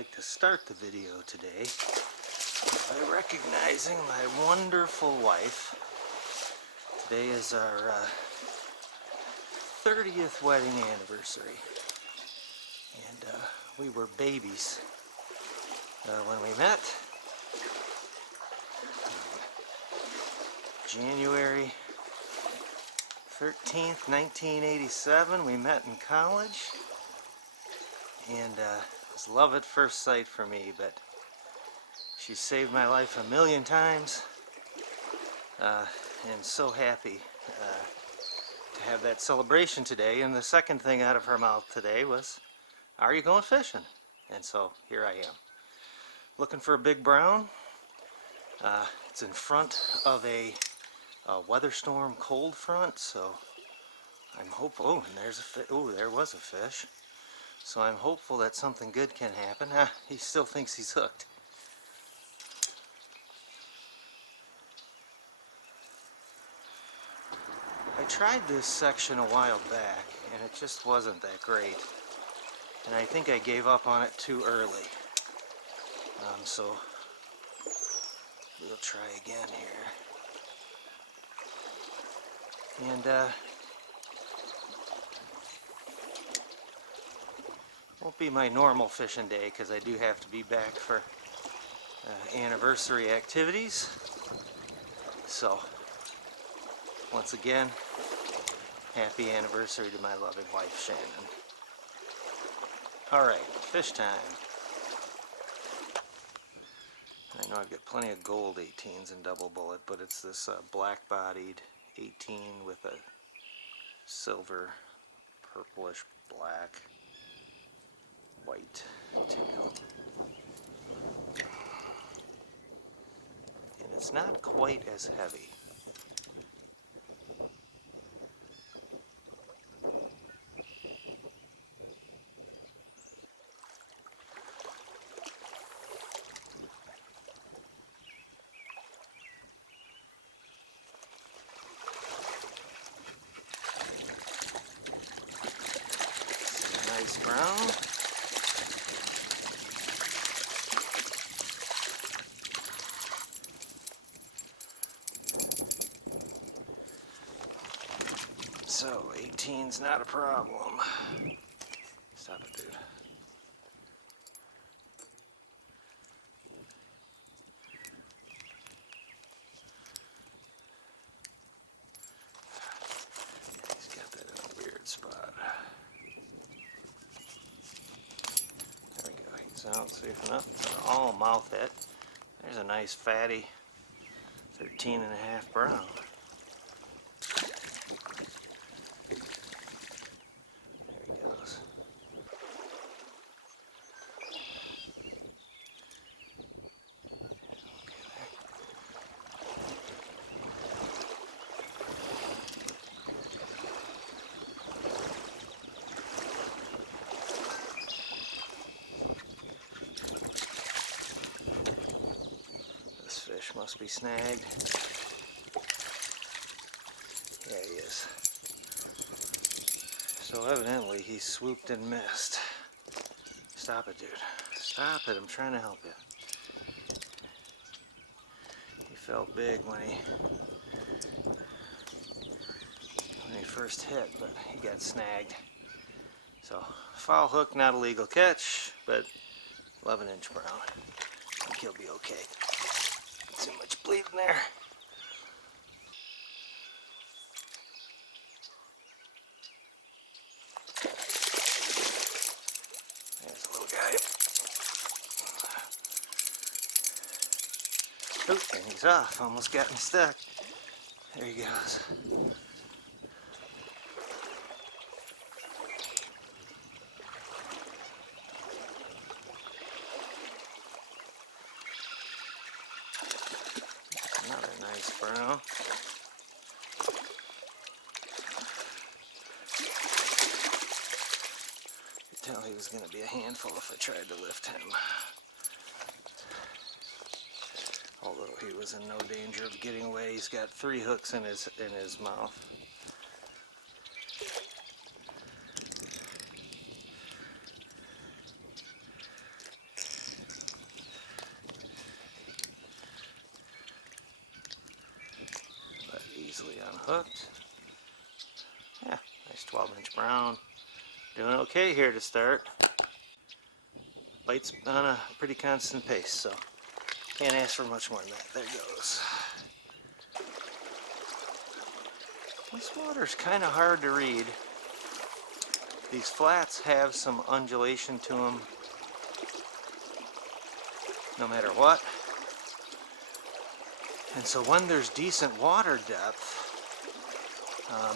like to start the video today by recognizing my wonderful wife. Today is our 30th wedding anniversary, and we were babies when we met. January 13th, 1987, we met in college, and it was love at first sight for me, but she saved my life a million times, and so happy to have that celebration today. And the second thing out of her mouth today was, "Are you going fishing?" And so here I am, looking for a big brown. It's in front of a weather storm cold front, so I'm hopeful. Oh, and there's a fish. Oh, there was a fish. So I'm hopeful that something good can happen. He still thinks he's hooked. I tried this section a while back, and it just wasn't that great. And I think I gave up on it too early. So we'll try again here. And won't be my normal fishing day because I do have to be back for anniversary activities. So once again, happy anniversary to my loving wife, Shannon. Alright, fish time. I know I've got plenty of gold 18s and double bullet, but it's this black-bodied 18 with a silver, purplish, black, white tail. And it's not quite as heavy. Nice brown. So 18's not a problem. Stop it, dude. He's got that in a weird spot. There we go. He's out safe enough. It's an all mouth hit. There's a nice fatty 13.5 brown. There he goes. This fish must be snagged. Yeah, he is. So evidently he swooped and missed. Stop it, dude. Stop it. I'm trying to help you. He felt big when he first hit, but he got snagged. So foul hook, not a legal catch, but 11-inch brown. I think he'll be okay. Too much bleeding there. There's a little guy. Oop, and he's off. Almost got me stuck. There he goes. Another nice brown. I could tell he was going to be a handful if I tried to lift him. Although he was in no danger of getting away. He's got 3 hooks in his mouth. unhooked. Yeah, nice 12-inch brown. Doing okay here to start. Bites on a pretty constant pace, so can't ask for much more than that. There goes. This water's kind of hard to read. These flats have some undulation to them no matter what. And so when there's decent water depth,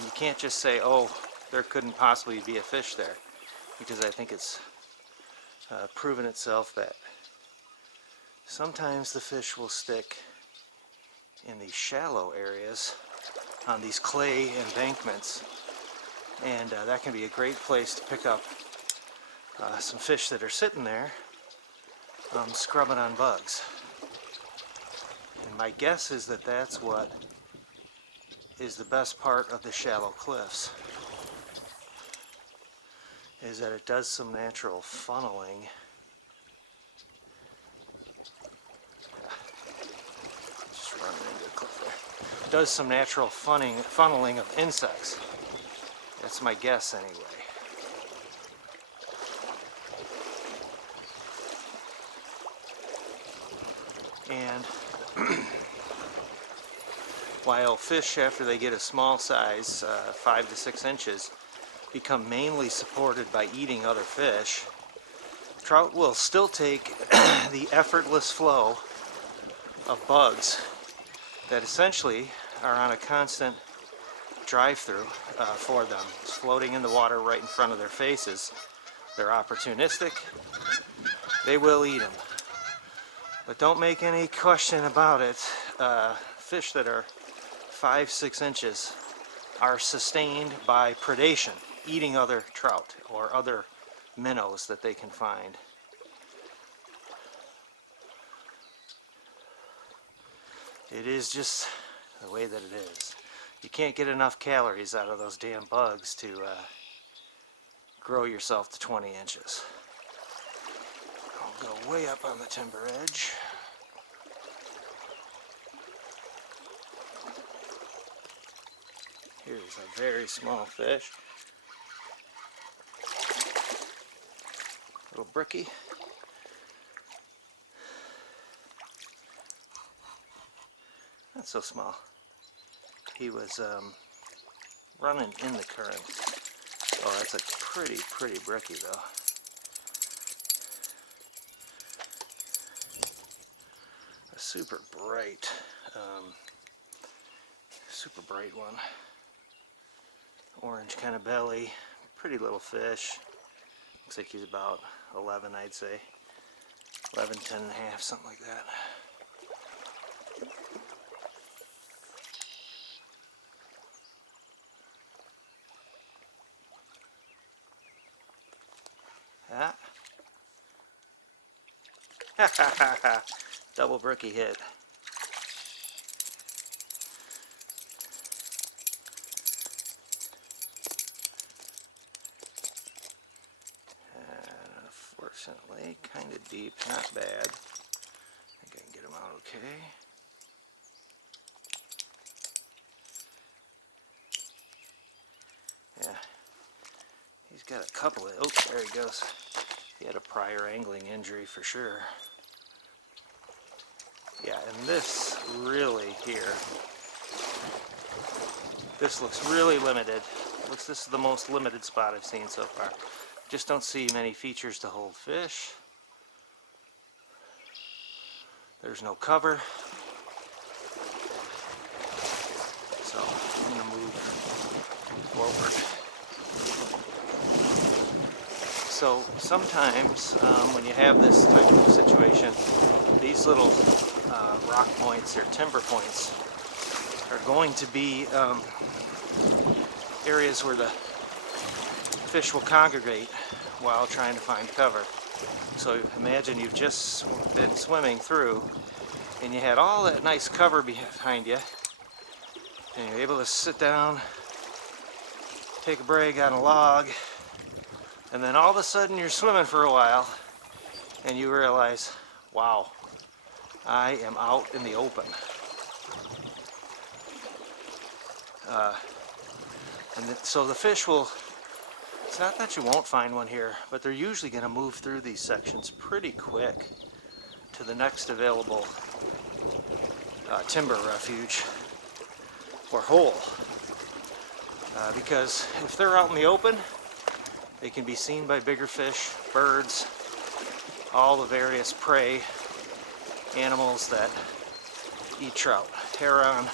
you can't just say, oh, there couldn't possibly be a fish there, because I think it's proven itself that sometimes the fish will stick in these shallow areas on these clay embankments, and that can be a great place to pick up some fish that are sitting there scrubbing on bugs. And my guess is that that's what is the best part of the shallow cliffs, is that it does some natural funneling. Just running into a cliff there. It does some natural funneling of insects. That's my guess anyway. And while fish, after they get a small size, 5 to 6 inches, become mainly supported by eating other fish, trout will still take the effortless flow of bugs that essentially are on a constant drive-through for them. It's floating in the water right in front of their faces. They're opportunistic. They will eat them. But don't make any question about it. Fish that are 5-6 inches are sustained by predation, eating other trout or other minnows that they can find. It is just the way that it is. You can't get enough calories out of those damn bugs to grow yourself to 20 inches. I'll go way up on the timber edge. Here's a very small fish. Little brookie. Not so small. He was running in the current. Oh, that's a pretty brookie though. A super bright one. Orange kind of belly, pretty little fish. Looks like he's about 11, I'd say. 11, 10 and a half, something like that. Ah. Double brookie hit. Unfortunately, kind of deep, not bad. I think I can get him out okay. Yeah, he's got a couple of, oh, there he goes. He had a prior angling injury for sure. Yeah, and this really here, this looks really limited. This is the most limited spot I've seen so far. Just don't see many features to hold fish. There's no cover. So I'm going to move forward. So sometimes when you have this type of situation, these little rock points or timber points are going to be areas where the fish will congregate while trying to find cover. So imagine you've just been swimming through and you had all that nice cover behind you, and you're able to sit down, take a break on a log, and then all of a sudden you're swimming for a while and you realize, wow, I am out in the open. So the fish will, it's not that you won't find one here, but they're usually going to move through these sections pretty quick to the next available timber refuge or hole. Because if they're out in the open, they can be seen by bigger fish, birds, all the various prey animals that eat trout. Heron,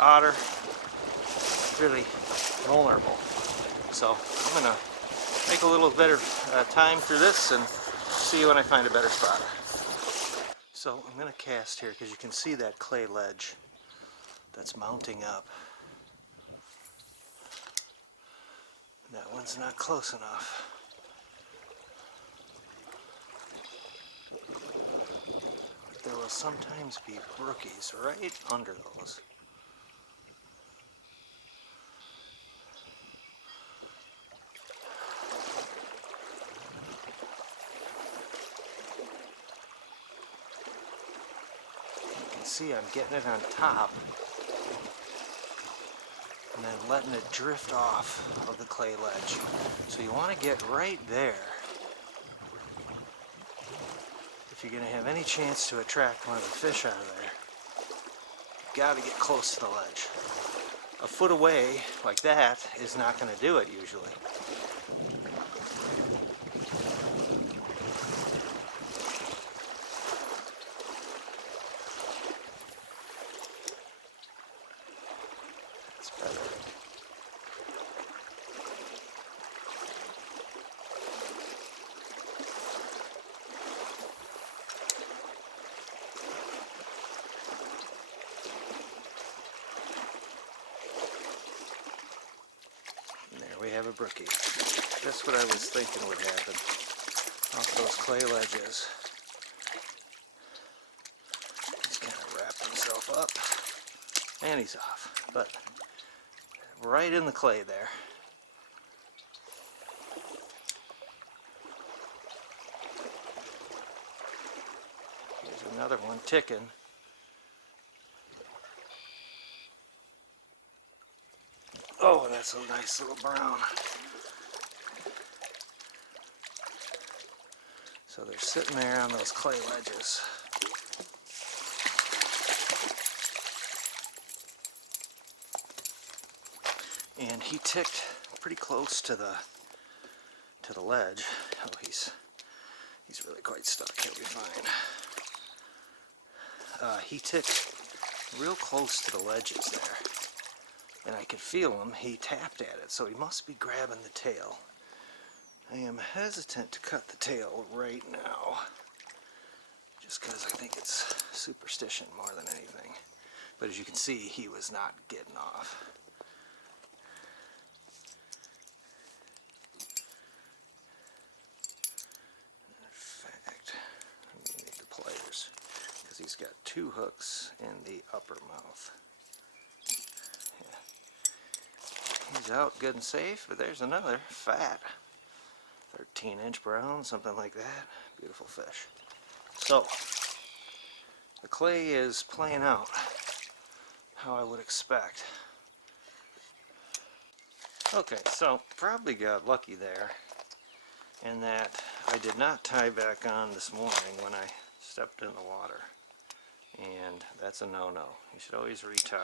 otter, really vulnerable. So I'm gonna make a little better time through this and see you when I find a better spot. So I'm gonna cast here because you can see that clay ledge that's mounting up. That one's not close enough. There will sometimes be brookies right under those. You can see I'm getting it on top and then letting it drift off of the clay ledge. So you want to get right there if you're going to have any chance to attract one of the fish out of there. You've got to get close to the ledge. A foot away like that is not going to do it usually. That's better. We have a brookie. That's what I was thinking would happen off those clay ledges. He's kind of wrapped himself up and he's off, but right in the clay there. There's another one ticking. Oh, that's a nice little brown. So they're sitting there on those clay ledges. And he ticked pretty close to the ledge. Oh, he's really quite stuck. He'll be fine. He ticked real close to the ledges there. And I could feel him. He tapped at it, so he must be grabbing the tail. I am hesitant to cut the tail right now, just because I think it's superstition more than anything. But as you can see, he was not getting off. In fact, I need the pliers, because he's got two hooks in the upper mouth. He's out good and safe, but there's another fat 13-inch brown, something like that. Beautiful fish. So the clay is playing out how I would expect. Okay, so probably got lucky there in that I did not tie back on this morning when I stepped in the water, and that's a no-no. You should always retie.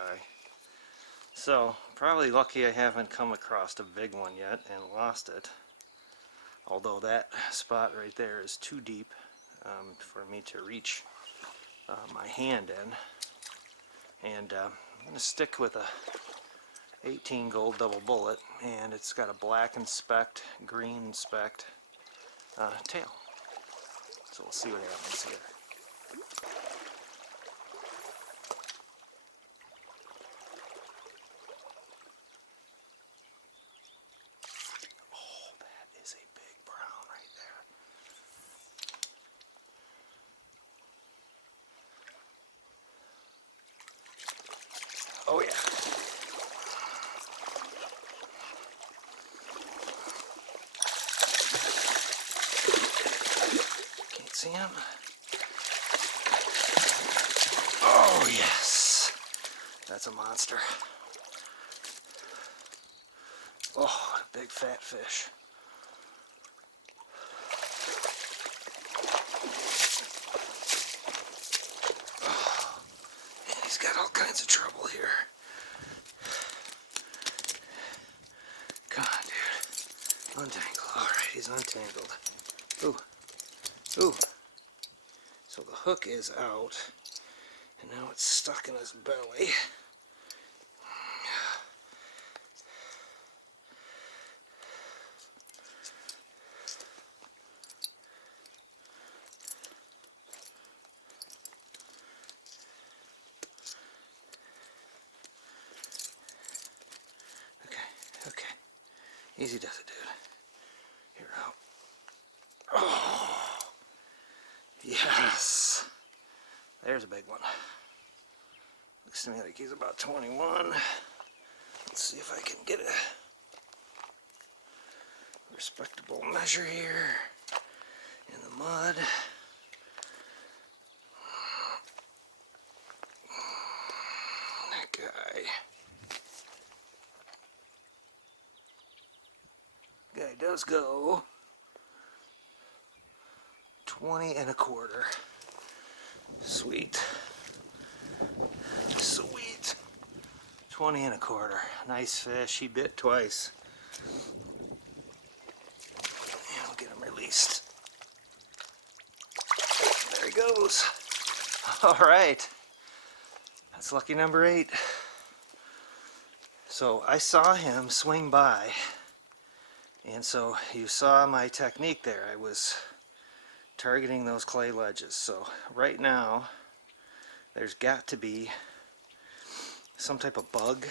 So, probably lucky I haven't come across a big one yet and lost it. Although that spot right there is too deep for me to reach my hand in. And I'm going to stick with a 18 gold double bullet, and it's got a black and specked, green specked tail. So we'll see what happens here. Oh yeah. Can't see him. Oh yes. That's a monster. Oh, a big fat fish. Oh, and he's got all kinds of trouble here. Come on, dude. Untangle. Alright, he's untangled. Ooh. Ooh. So the hook is out, and now it's stuck in his belly. Okay. Easy does it, dude. Here out. Oh, yes. There's a big one. Looks to me like he's about 21. Let's see if I can get a respectable measure here in the mud. That guy does go 20 and a quarter. Sweet. Sweet. 20 and a quarter. Nice fish. He bit twice. And we'll get him released. There he goes. All right. That's lucky number 8. So I saw him swing by, and so you saw my technique there. I was targeting those clay ledges. So right now there's got to be some type of bug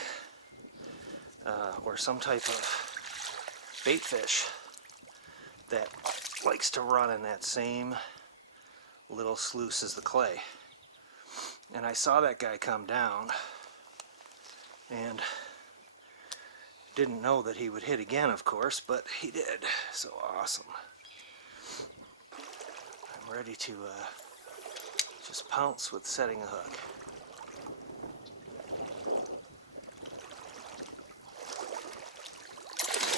or some type of bait fish that likes to run in that same little sluice as the clay. And I saw that guy come down and didn't know that he would hit again, of course, but he did. So awesome. I'm ready to just pounce with setting a hook.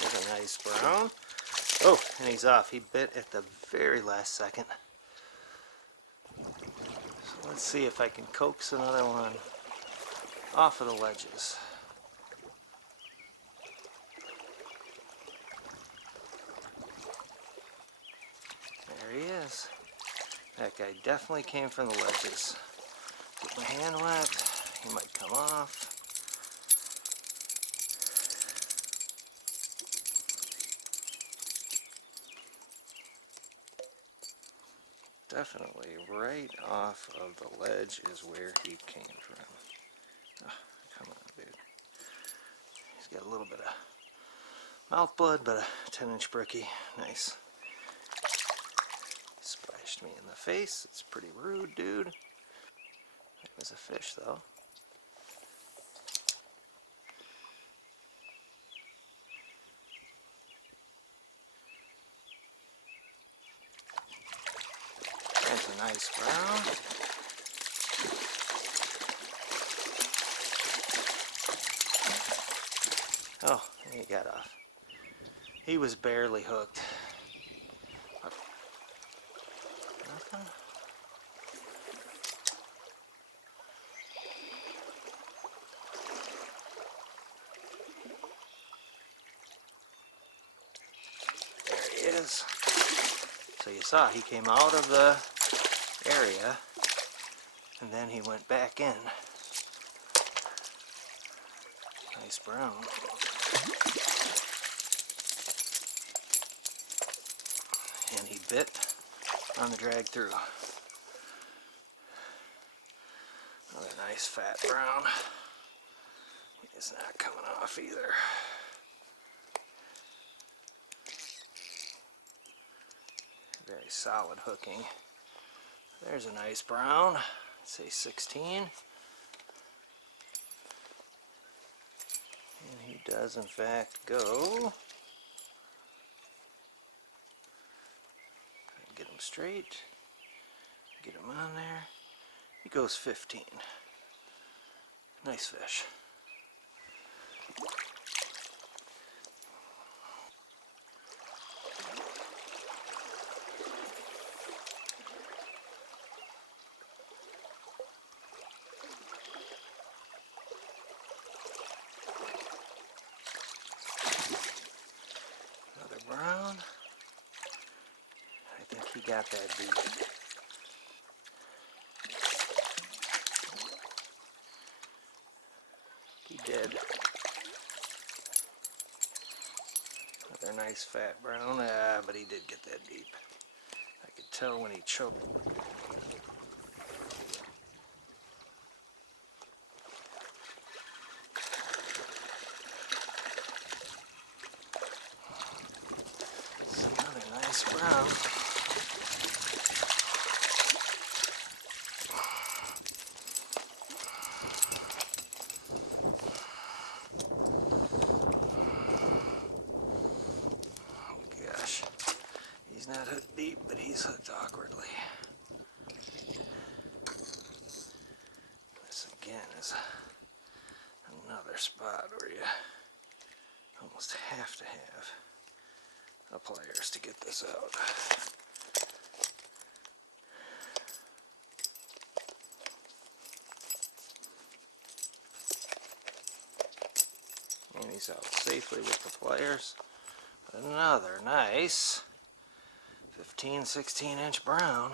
There's a nice brown. Oh, and he's off. He bit at the very last second. So let's see if I can coax another one off of the ledges. There he is. That guy definitely came from the ledges. Get my hand wet. He might come off. Definitely right off of the ledge is where he came from. Oh, come on, dude. He's got a little bit of mouth blood, but a 10-inch brookie. Nice. Splashed me in the face. It's pretty rude, dude. It was a fish, though. There's a nice brown. Oh, he got off. He was barely hooked. Nothing? There he is. So you saw he came out of the area and then he went back in. Nice brown. And he bit on the drag through. Another nice fat brown. He's not coming off either. Very solid hooking. There's a nice brown. I'd say 16. And he does in fact go. Get him straight. Get him on there. He goes 15. Nice fish. Another brown. I think he got that deep. He did. Another nice fat brown, but he did get that deep. I could tell when he choked. Another nice brown. He's not hooked deep, but he's hooked awkwardly. This again is another spot where you almost have to have a pliers to get this out. And he's out safely with the pliers. Another nice 15-16 inch brown.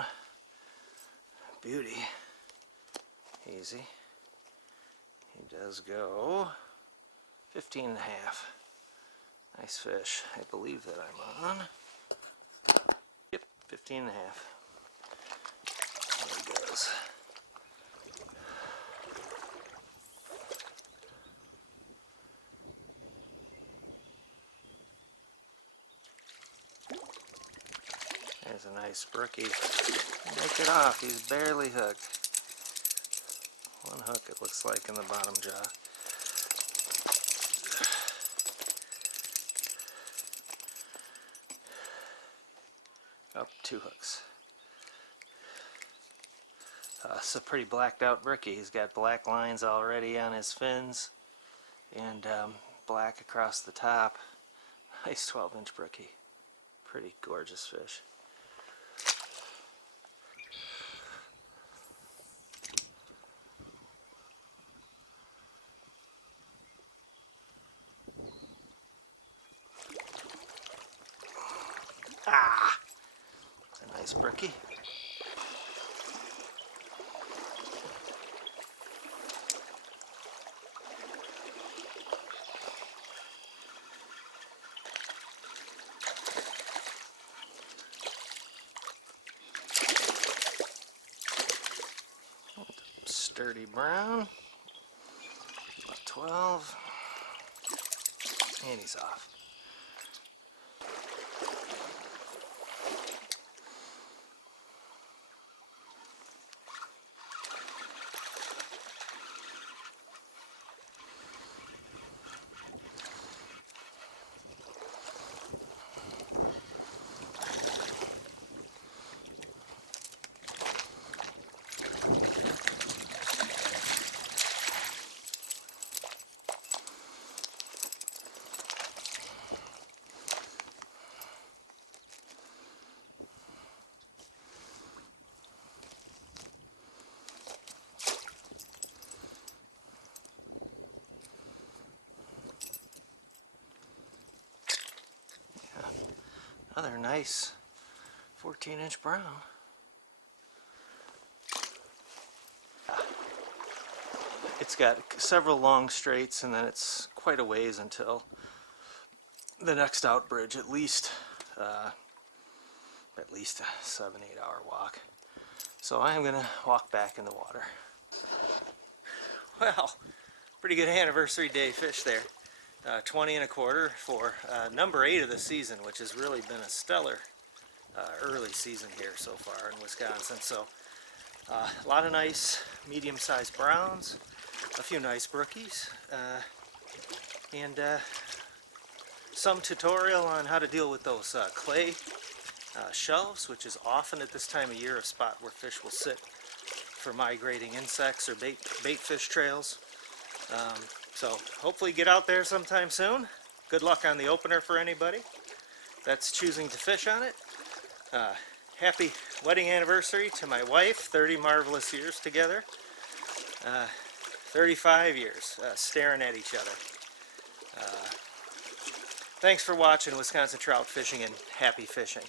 Beauty. Easy. He does go 15 and a half. Nice fish. I believe that I'm on. Yep, 15 and a half. There he goes. There's a nice brookie. Make it off. He's barely hooked. One hook it looks like in the bottom jaw. Up, 2 hooks. It's a pretty blacked out brookie. He's got black lines already on his fins and black across the top. Nice 12-inch brookie. Pretty gorgeous fish. Ah! It's a nice brookie. Sturdy brown. About 12. And he's off. Another nice 14-inch brown. It's got several long straights and then it's quite a ways until the next out bridge, at least a 7-8 hour walk. So I'm gonna walk back in the water. Well, pretty good anniversary day fish there. 20 and a quarter for number 8 of the season, which has really been a stellar early season here so far in Wisconsin. So a lot of nice medium-sized browns, a few nice brookies, and some tutorial on how to deal with those clay shelves, which is often at this time of year a spot where fish will sit for migrating insects or bait fish trails. So hopefully get out there sometime soon. Good luck on the opener for anybody that's choosing to fish on it. Happy wedding anniversary to my wife, 30 marvelous years together. 35 years staring at each other. Thanks for watching Wisconsin Trout Fishing, and happy fishing.